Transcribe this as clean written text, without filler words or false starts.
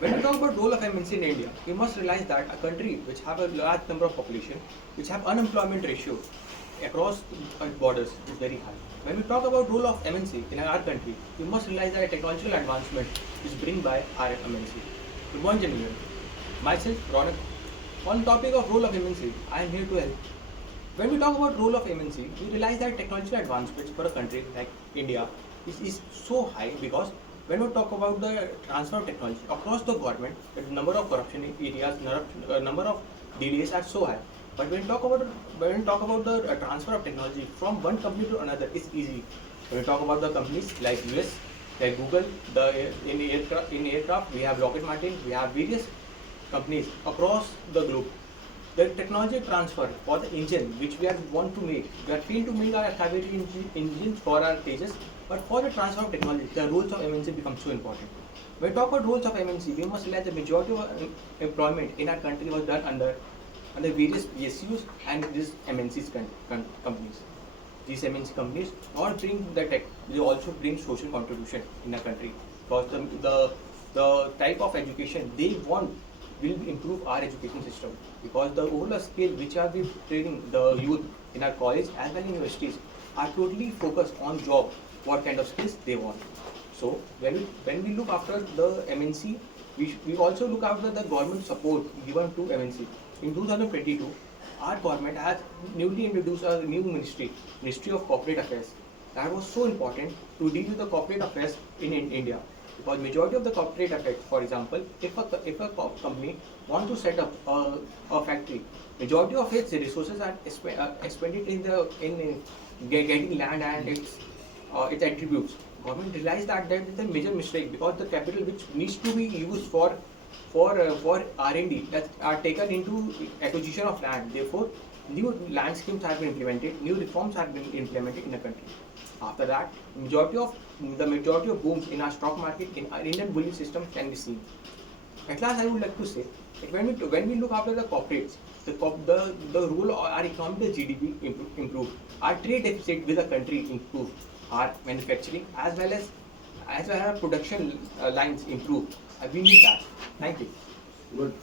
When we talk about role of MNC in India, we must realize that a country which have a large number of population, which have unemployment ratio across borders is very high. When we talk about role of MNC in our country, we must realize that a technological advancement is bring by our MNC. Good morning, gentlemen. Myself, Ronak. On topic of role of MNC, I am here to help. When we talk about role of MNC, we realize that technological advancements for a country like India is so high because when we talk about the transfer of technology across the government, the number of corruption areas, number of delays are so high. But when we talk about the transfer of technology from one company to another, it's easy. When we talk about the companies like US, like Google, in aircraft we have Lockheed Martin, we have various companies across the globe. The technology transfer for the engine which we are want to make, we are failed to make our cavalry engines for our Tejas, but for the transfer of technology, the roles of MNC become so important. When we talk about roles of MNC, we must realize the majority of employment in our country was done under various PSUs and these MNCs companies. These MNC companies not bring the tech, they also bring social contribution in our country because the type of education they want will improve our education system because the overall skill which are we training the youth in our college as well as universities are totally focused on job, what kind of skills they want. So when we look after the MNC, we also look after the government support given to MNC. In 2022, our government has newly introduced a new Ministry of Corporate Affairs. That was so important to deal with the corporate affairs in India. Because majority of the corporate affairs, for example, if a company want to set up a factory, majority of its resources are expended in getting land and its attributes. Government realized that that is a major mistake because the capital which needs to be used for R&D that are taken into acquisition of land. Therefore, new land schemes have been implemented, new reforms have been implemented in the country. After that, majority of booms in our stock market in our Indian bullion system can be seen. At last, I would like to say that when we look after the corporates, the role of our economic GDP improved, our trade deficit with the country improved, our manufacturing as well as our production lines improved. We need that. Thank you. Good.